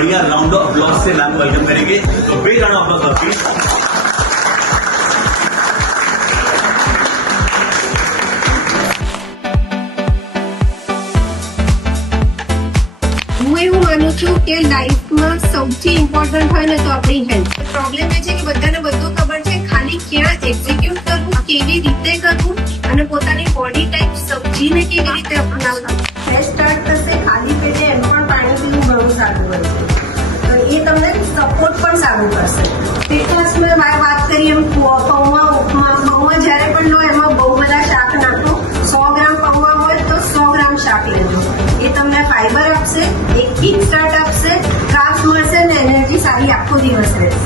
बढ़िया round of applause से ma'am को वेलकम करेंगे। तो big round of applause please. હું એવું માનું છું કે લાઈફમાં સૌથી ઇમ્પોર્ટન્ટ હોય ને તો આપણી હેલ્થ. પ્રોબ્લેમ એ છે કે બધાને બધું ખબર છે, ખાલી ક્યાં એક્ઝિક્યુટ કરવું, કેવી રીતે કરવું અને પોતાની બોડી ટાઈપ સમજીને કેવી રીતે અપનાવવું. ફ્રેશ સ્ટાર્ટ થશે, ખાલી પેટે એમ પણ પાણી પીવું ઘણું સારું હોય છે. તો એ તમને સપોર્ટ પણ સારું કરશે. બ્રેકફાસ્ટ મેં વાત કરી એમ પૌવા જ્યારે પણ લો એમાં બહુ બધા શાક નાખો. 100 ગ્રામ પૌવા હોય તો 100 ગ્રામ શાક લેજો. એ તમને ફાઈબર આપશે, એક કિક સ્ટાર્ટ આપશે, કાર્બ્સ મળશે ને એનર્જી સારી આખો દિવસ રહેશે.